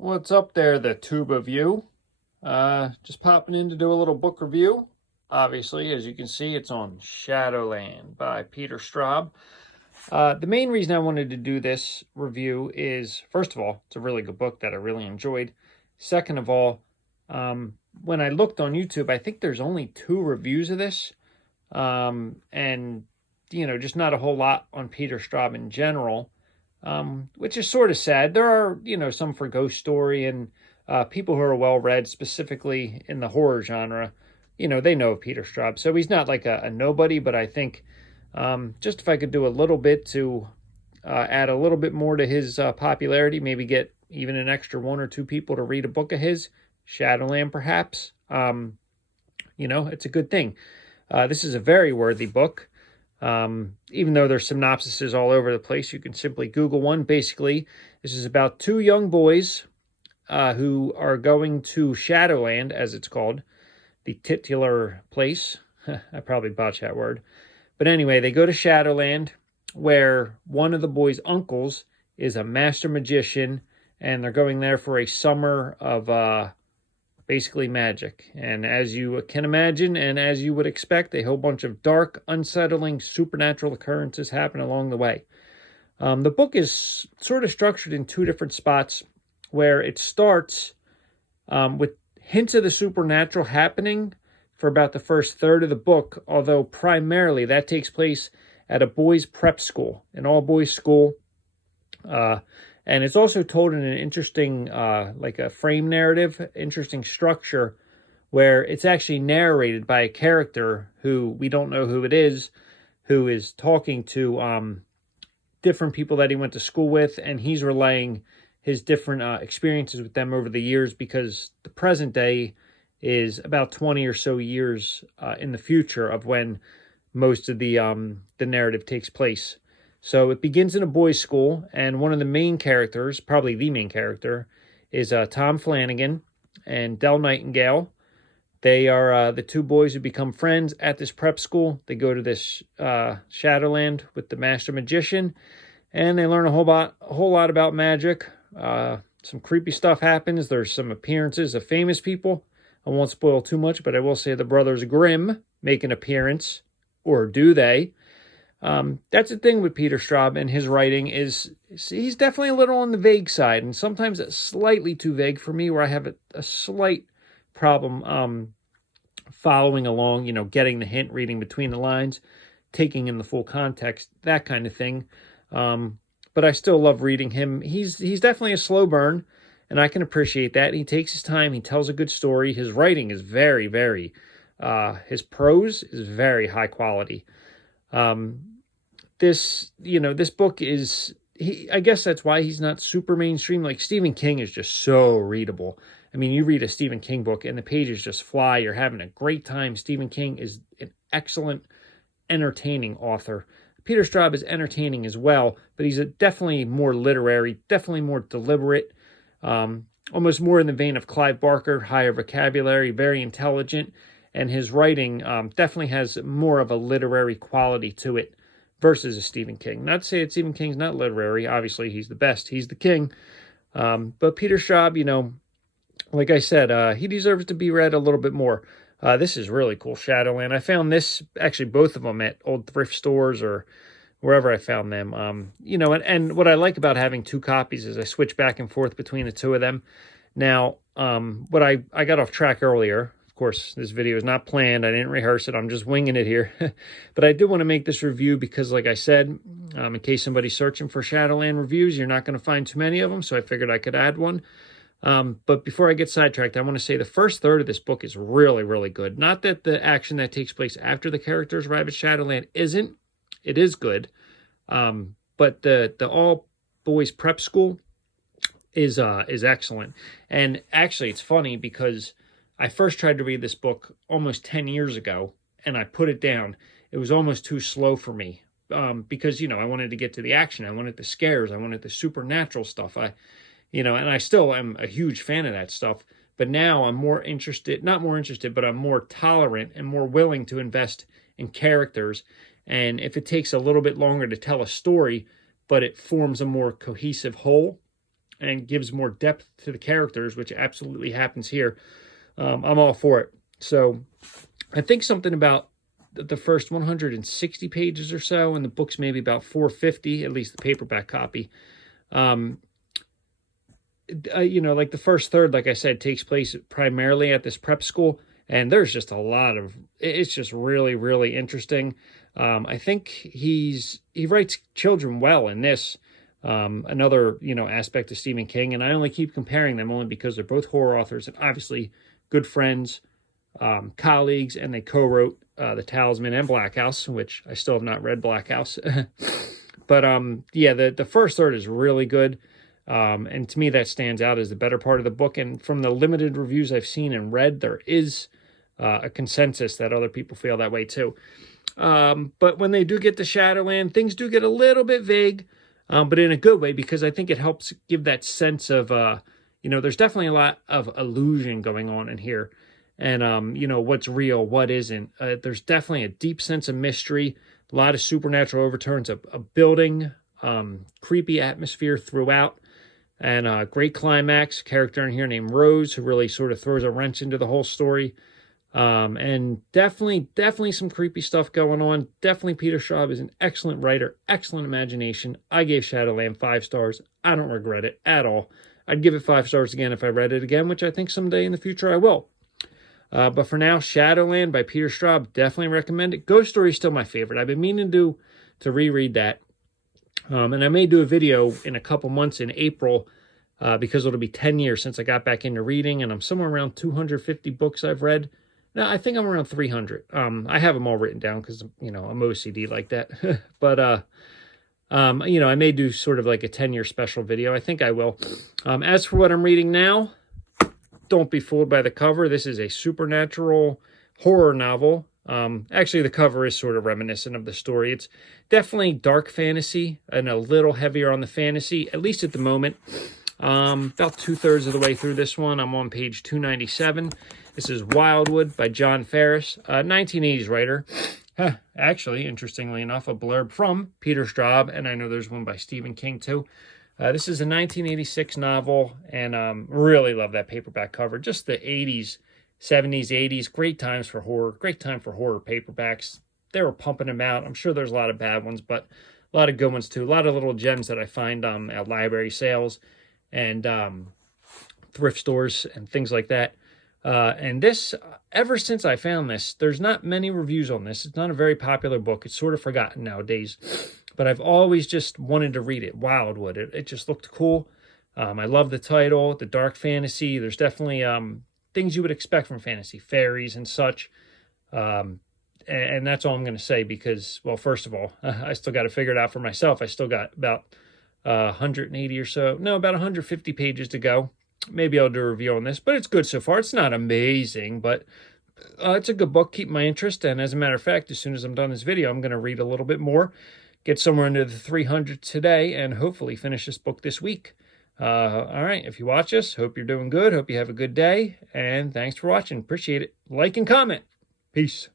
What's up there, the tube of you? Just popping in to do a little book review. Obviously, as you can see, it's on Shadowland by Peter Straub. The main reason I wanted to do this review is, first of all, it's a really good book that I really enjoyed. Second of all, when I looked on YouTube, I think there's only 2 reviews of this. And, just not a whole lot on Peter Straub in general. Which is sort of sad. There are, some for Ghost Story and people who are well-read, specifically in the horror genre, they know of Peter Straub. So he's not like a nobody, but I think just if I could do a little bit to add a little bit more to his popularity, maybe get even an extra 1 or 2 people to read a book of his, Shadowland perhaps, it's a good thing. This is a very worthy book. Even though there's synopsises all over the place, you can simply Google one. Basically, this is about 2 young boys who are going to Shadowland, as it's called, the titular place. I probably botched that word. But anyway, they go to Shadowland, where one of the boys' uncles is a master magician, and they're going there for a summer of basically magic. And as you can imagine, and as you would expect, a whole bunch of dark, unsettling, supernatural occurrences happen along the way. The book is sort of structured in 2 different spots, where it starts with hints of the supernatural happening for about the first third of the book, although primarily that takes place at a boys' prep school, an all-boys school. And it's also told in an interesting, like a frame narrative, interesting structure, where it's actually narrated by a character who we don't know who it is, who is talking to different people that he went to school with, and he's relaying his different experiences with them over the years, because the present day is about 20 or so years in the future of when most of the narrative takes place. So it begins in a boys' school, and one of the main characters, probably the main character, is Tom Flanagan and Del Nightingale. They are the 2 boys who become friends at this prep school. They go to this Shadowland with the master magician, and they learn a whole lot about magic. Some creepy stuff happens. There's some appearances of famous people. I won't spoil too much, but I will say the brothers Grimm make an appearance, or do they? That's the thing with Peter Straub and his writing is he's definitely a little on the vague side, and sometimes it's slightly too vague for me, where I have a slight problem following along, getting the hint, reading between the lines, taking in the full context, that kind of thing. But I still love reading him. He's definitely a slow burn, and I can appreciate that. He takes his time. He tells a good story. His writing is very, very, his prose is very high quality. This book is, I guess that's why he's not super mainstream. Like Stephen King is just so readable. I mean, you read a Stephen King book and the pages just fly. You're having a great time. Stephen King is an excellent, entertaining author. Peter Straub is entertaining as well, but he's definitely more literary, definitely more deliberate, almost more in the vein of Clive Barker, higher vocabulary, very intelligent, and his writing definitely has more of a literary quality to it versus a Stephen King. Not to say that Stephen King's not literary. Obviously, he's the best. He's the king. But Peter Straub, like I said, he deserves to be read a little bit more. This is really cool, Shadowland. I found this, actually both of them, at old thrift stores or wherever I found them. And what I like about having 2 copies is I switch back and forth between the 2 of them. Now, what I got off track earlier. Of course, this video is not planned. I didn't rehearse it. I'm just winging it here. But I did want to make this review because, like I said, in case somebody's searching for Shadowland reviews, you're not going to find too many of them, so I figured I could add one. But before I get sidetracked, I want to say the first third of this book is really, really good. Not that the action that takes place after the characters arrive at Shadowland isn't. It is good. But the all-boys prep school is excellent. And actually, it's funny because I first tried to read this book almost 10 years ago, and I put it down. It was almost too slow for me because, I wanted to get to the action. I wanted the scares. I wanted the supernatural stuff. And I still am a huge fan of that stuff. But now I'm more interested, not more interested, but I'm more tolerant and more willing to invest in characters. And if it takes a little bit longer to tell a story, but it forms a more cohesive whole, and gives more depth to the characters, which absolutely happens here, I'm all for it. So I think something about the first 160 pages or so, and the book's maybe about 450, at least the paperback copy. You know, like the first third, like I said, takes place primarily at this prep school, and there's just a lot of, it's just really, really interesting. I think he writes children well in this. Another, you know, aspect of Stephen King, and I only keep comparing them only because they're both horror authors and obviously good friends, colleagues, and they co-wrote The Talisman and Black House, which I still have not read Black House. But yeah, the first third is really good. And to me, that stands out as the better part of the book. And from the limited reviews I've seen and read, there is a consensus that other people feel that way too. But when they do get to Shadowland, things do get a little bit vague, but in a good way, because I think it helps give that sense of, you know, there's definitely a lot of illusion going on in here. And, you know, what's real, what isn't. There's definitely a deep sense of mystery, a lot of supernatural overtones, a building, creepy atmosphere throughout. And a great climax, character in here named Rose, who really sort of throws a wrench into the whole story. And definitely some creepy stuff going on. Definitely Peter Straub is an excellent writer, excellent imagination. I gave Shadowland 5 stars. I don't regret it at all. I'd give it 5 stars again if I read it again, which I think someday in the future I will. But for now, Shadowland by Peter Straub, definitely recommend it. Ghost Story is still my favorite. I've been meaning to reread that. And I may do a video in a couple months in April, because it'll be 10 years since I got back into reading, and I'm somewhere around 250 books I've read. No, I think I'm around 300. I have them all written down because, you know, I'm OCD like that. But, you know, I may do sort of like a 10-year special video. I think I will. As for what I'm reading now, don't be fooled by the cover. This is a supernatural horror novel. Actually, the cover is sort of reminiscent of the story. It's definitely dark fantasy and a little heavier on the fantasy, at least at the moment. About 2/3 of the way through this one. I'm on page 297. This is Wildwood by John Ferris, 1980s writer. Actually, interestingly enough, a blurb from Peter Straub, and I know there's one by Stephen King too. This is a 1986 novel, and really love that paperback cover. Just the 80s, 70s, 80s, great times for horror, great time for horror paperbacks. They were pumping them out. I'm sure there's a lot of bad ones, but a lot of good ones too. A lot of little gems that I find at library sales and thrift stores and things like that. And this, ever since I found this, there's not many reviews on this. It's not a very popular book. It's sort of forgotten nowadays. But I've always just wanted to read it. Wildwood. It just looked cool. I love the title, the dark fantasy. There's definitely things you would expect from fantasy, fairies and such. And that's all I'm going to say because, well, first of all, I still got to figure it out for myself. I still got about 180 or so. No, about 150 pages to go. Maybe I'll do a review on this, but it's good so far. It's not amazing, but it's a good book. Keep my interest. And as a matter of fact, as soon as I'm done this video, I'm going to read a little bit more, get somewhere into the 300 today, and hopefully finish this book this week. All right. If you watch this, hope you're doing good. Hope you have a good day. And thanks for watching. Appreciate it. Like and comment. Peace.